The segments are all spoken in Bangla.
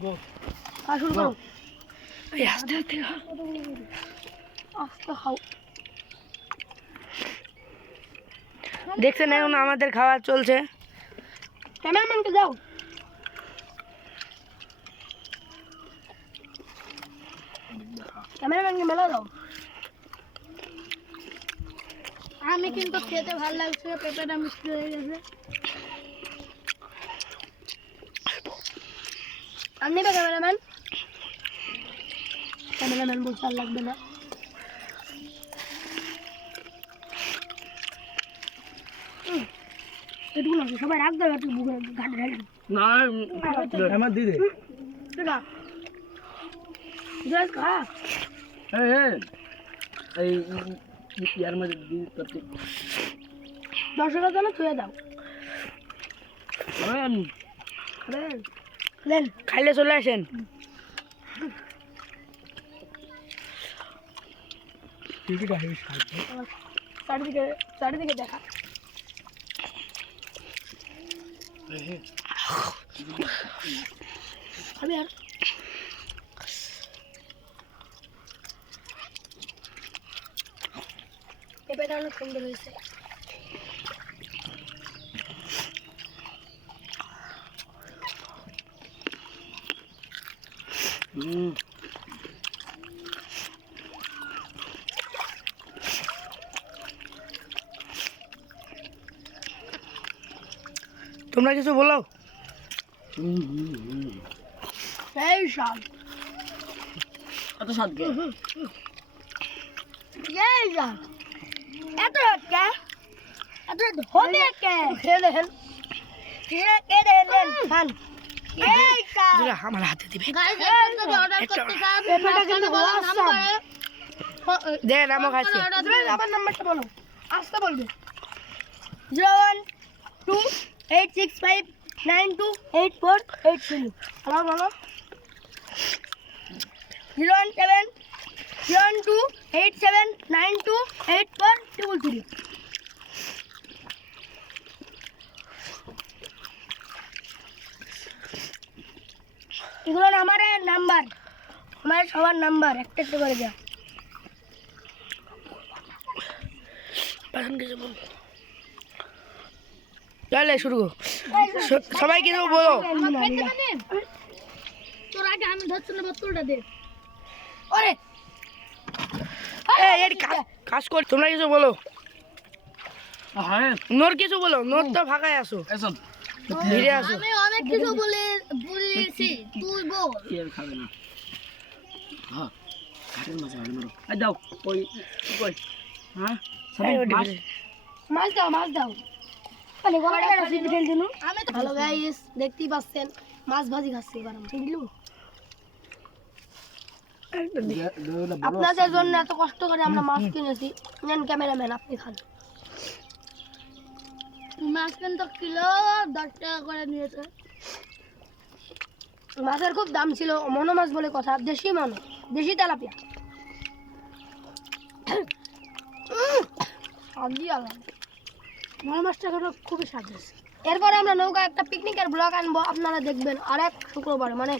শুরু করো। আস্তে আস্তে খাও। দেখছেন এখন আমাদের খাওয়া চলছে। ক্যামেরাম্যানকে যাও। ক্যামেরাম্যানকে মেলা দাও। আমি কিন্তু খেতে ভালো লাগছে, পেঁপেটা মিষ্টি হয়ে গেছে। আর নেবে ক্যামেরাম্যান? ক্যামেরাম্যান বলছে আর লাগবে না। এটুকু না, সবাই রাখ দেবে, তুই বুকে ঘাটে ঢালি না। আমার দিদি খা এই ইয়ার মধ্যে দিদি দর্শকের জন্য ছুঁয়ে দাও। খাইলে চলে আসেন। চারিদিকে দেখা। আমি আর পেঁপেটা অনেক সুন্দর হয়েছে। তোমরা কিছু বলো। এই স্বাদ, এত স্বাদ কে? এই স্বাদ এত কে? এত হবে কে? খেয়ে দেখেন, খেয়ে দেখেন খান। এই স্বাদ আমার হাতে দিবে। অর্ডার করতে চান পেঁপেটা কিন্তু অসাম। দেন নামও খাচ্ছি। আবার নাম্বারটা বলো, আসতে বলবে। 01286592848 হ্যালো বলো। 0170287928433। এগুলো আমার নাম্বার, আমার সবার নাম্বার একটা একটা করে দেওয়া। চলে শুরু করো। সবাই কিছু বলো। তোর আগে আমি ধরছি না, বোতলটা দে। ওরে এই কাজ কর। তোমরা কিছু বলো। নোর কিছু বলো। নোর তো ফাঁকায় আসো, ধীরে আসো। আমি অনেক কিছু বলেছি, তুই বল। এর খাবে না। হ্যাঁ কাটের মাছ হবে না। আই দাও ওই কই। হ্যাঁ মাছ দাও, মাছ দাও। আমি তো ভালো গাইস, দেখতেই পাচ্ছেন মাছ ভাজি খাচ্ছি। এবার আপনাদের জন্য এত কষ্ট করে আমরা মাছ কিনেছি। নেন ক্যামেরাম্যান, আপনি খান। মাছ কিন্তু কিলো 10 টাকা করে নিয়েছে। মাছের খুব দাম ছিল, মনো মাছ বলে কথা, দেশি মনো, দেশি তেলাপিয়া। মনো মাছটা খুবই স্বাদ হয়েছে। এরপরে আমরা নৌকা একটা পিকনিকের ব্লগ আনবো, আপনারা দেখবেন। আর এক শুক্রবার মানে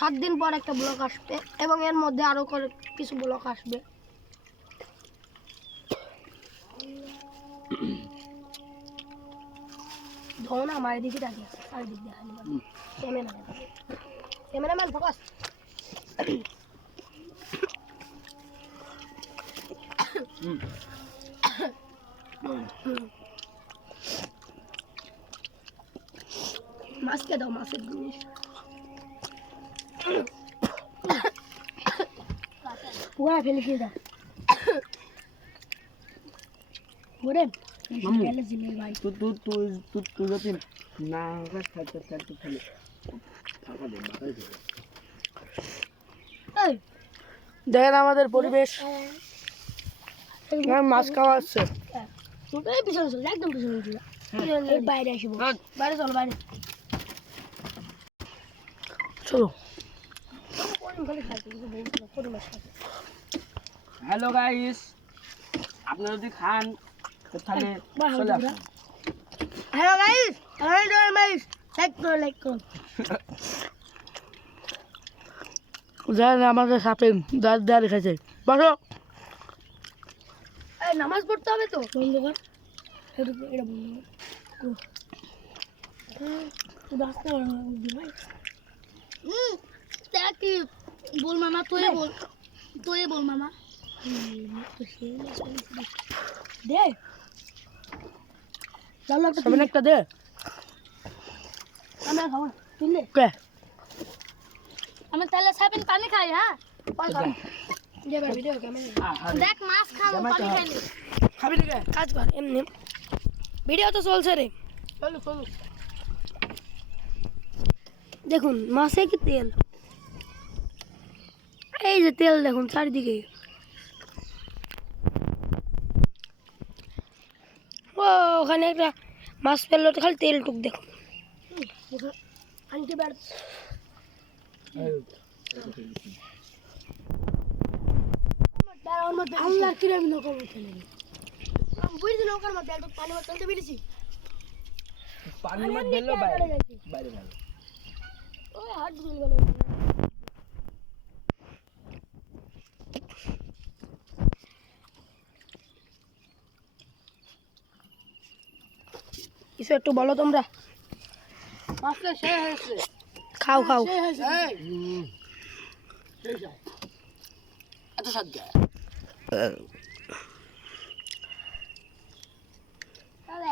7 দিন পর একটা ব্লগ আসবে, এবং এর মধ্যে আরো কিছু ব্লগ আসবে। ধরুন আমার এদিকে তাকিয়ে আছে, চারিদিক দেখানি ক্যামেরাম্যান ফোকাস। মাছকে দাও, মাছের জিনিস। পুরা ফেলে খেয়ে দাও। ওরে ভাই তুই যদি না থাকতে ফেলে দেখেন আমাদের পরিবেশ। মাছ খাওয়া হচ্ছে। পিছনে চলো, একদম পিছনে চলো। বাইরে আসবো, বাইরে চলো, বাইরে চলো। হ্যালো গাইস, আপনারা যদি খান তাহলে চলে আসুন। হ্যালো গাইস, লাইক করো। যারা আমাদের সাথে দাঁড়িয়ে রেখেছে বসো। নামাজ পড়তে হবে তো বন্ধ কর, এটা বন্ধ কর। কি বল মামা, তুই বল মামা। দে একটা দে, আমরা খাবো না। আমি তাহলে সাবিন পানি খাই। হ্যাঁ দেখ মাছ খাবো, পানি খাইলে খাবি না। কাজ কর, এমনি ভিডিও তো চলছে রে। চলো চলো, দেখুন মাছে কি তেল, এই যে তেল দেখুন চারিদিকে। ও ওখানে একটা মাছ ফেললো তো খালি তেল টুক দেখুন। আল্লাহ কিরে আমি নৌকার মধ্যে বুঝছি, নৌকার মধ্যে একটু পানি মধ্যে চলতে পেরেছি। পানির মধ্যে বাইরে ওই হাত ধুয়ে গেল। কিছু একটু বলো তোমরা। খাও খাও,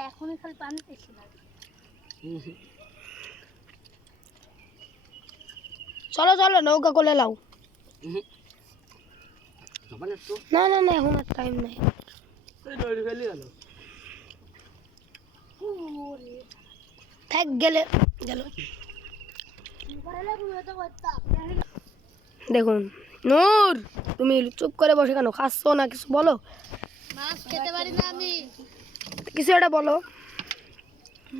এখনই খালি পানি পেয়েছি না। চলো চলো নৌকা কোলে লাও। না না না এখন আর টাইম নাই। থাক গেলে গেল। দেখুন নূর, তুমি চুপ করে বসে কেন, খাচ্ছ না? কিছু বলো। মাছ খেতে পারি না আমি, কিছু একটা বলো।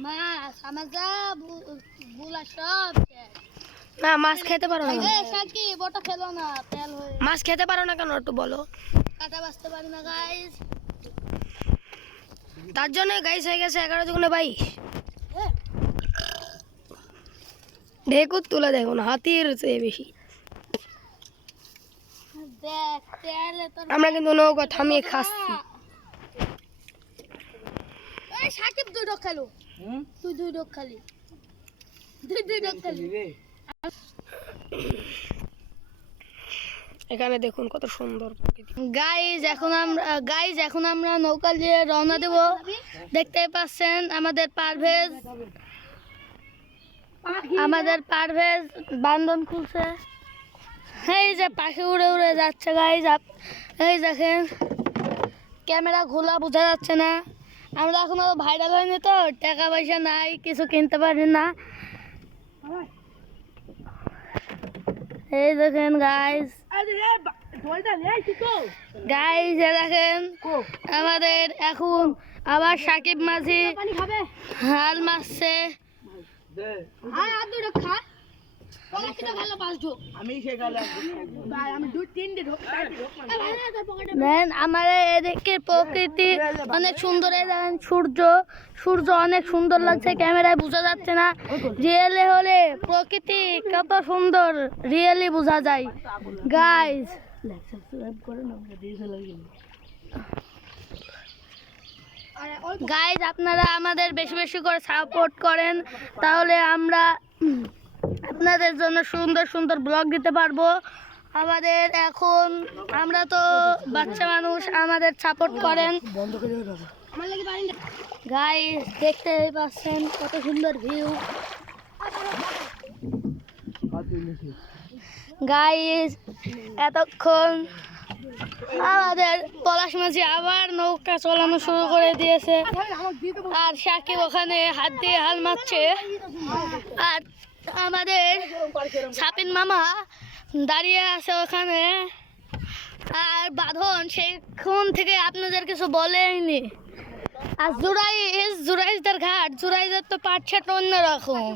মাছ আমার যা বুলা সব না, মাছ খেতে পারো না। সাকি বটা খেলো না, তেল হয়ে মাছ খেতে পারো না কেন একটু বলো। কাটা বাঁচতে পারি না গাইস, তার জন্য গাইস হয়ে গেছে 11 দুগুণে 22। ঢেকুর তুলে দেখুন হাতির চেয়ে বেশি। আমরা কিন্তু নৌকা থামিয়ে খাচ্ছি। সাকিব দুই ডক খেলো, তুই দুই ডক খালি, দুই ডক খালি। এখানে দেখুন কত সুন্দর গাইজ। এখন আমরা নৌকা দিয়ে রওনা দেব। দেখতে পাচ্ছেন আমাদের পারভেজ বান্ধন খুলছে। এই যে পাখি উড়ে উড়ে যাচ্ছে গাইজ। এই দেখেন ক্যামেরা ঘোলা বোঝা যাচ্ছে না। আমরা এখনো ভাইরাল হয়নি তো, টাকা পয়সা নাই, কিছু কিনতে পারি না। এই দেখেন গাইজ, দেখেন আমাদের এখন আবার সাকিব মাঝি হাল মারছে। আমাদের এদিকে প্রকৃতি অনেক সুন্দর। সূর্য অনেক সুন্দর লাগছে, ক্যামেরায় বোঝা যাচ্ছে না। রিয়েলে হলে প্রকৃতি কত সুন্দর রিয়েলি বোঝা যায় গাইজ। গাইজ আপনারা আমাদের বেশি বেশি করে সাপোর্ট করেন, তাহলে আমরা আপনাদের জন্য সুন্দর সুন্দর ব্লগ দিতে পারবো। আমাদের এখন আমরা তো বাচ্চা মানুষ, আমাদের সাপোর্ট করেন গাইজ। দেখতে পাচ্ছেন কত সুন্দর ভিউ গাইজ। এতক্ষণ আমাদের পলাশ মাঝি আবার নৌকা চালানো শুরু করে দিয়েছে, আর সাকিব ওখানে হাত দিয়ে হাল মারছে। আর আমাদের সাপিন মামা দাঁড়িয়ে আছে ওখানে। আর বাঁধন সেইক্ষণ থেকে আপনাদের কিছু বলেইনি। আর জুরাইজদের ঘাট, জুরাইজের তো পাটছেট অন্যরকম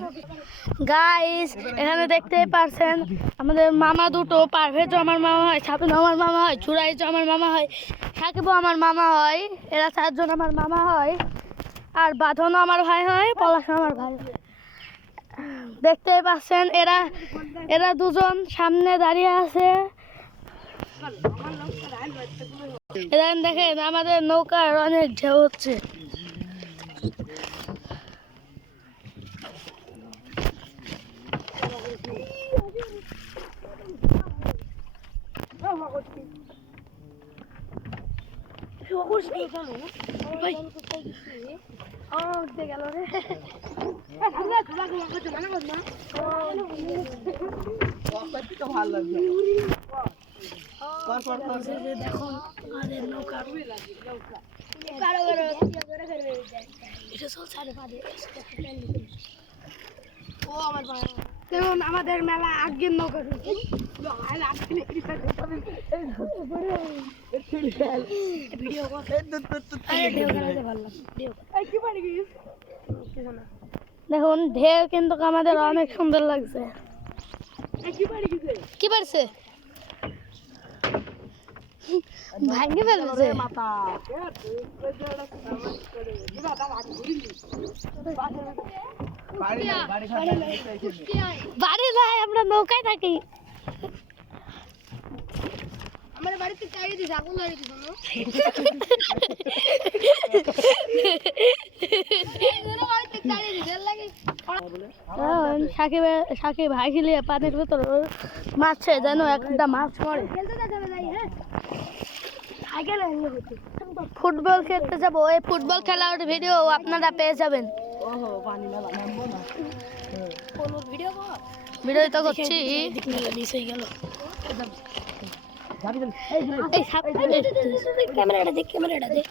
গাইস। এখানে দেখতে পাচ্ছেন আমাদের মামা দুটো, পারভেজও আমার মামা হয়, সাপিন আমার মামা হয়, জুরাইজও আমার মামা হয়, সাকিবও আমার মামা হয়। এরা 4 জন আমার মামা হয়। আর বাঁধনও আমার ভাই হয়, পলাশও আমার ভাই হয়। দেখতেই পাচ্ছেন এরা এরা দুজন সামনে দাঁড়িয়ে আছে। এরা দেখেন আমাদের নৌকার অনেক ঢেউ হচ্ছে। দেখুন আমাদের নৌকা দেখুন আমাদের মেলা আগের নৌকা দেখুন ঢেউ কিন্তু আমাদের অনেক সুন্দর লাগছে। কি পারছে ভাঙে ফেলছে। বাড়ি নাই আমরা নৌকায় থাকি। আমার বাড়িতে চাইয়ে দিস আগুন লাগিয়ে দিস সাকিব ভাই খেলে পানির ভেতর মাছ যেন একটা মাছ পড়ে। ফুটবল খেলতে যাবো, এই ফুটবল খেলার ভিডিও আপনারা পেয়ে যাবেন। ভিডিও তো করছি। ক্যামেরাটা দেখ, ক্যামেরাটা দেখ।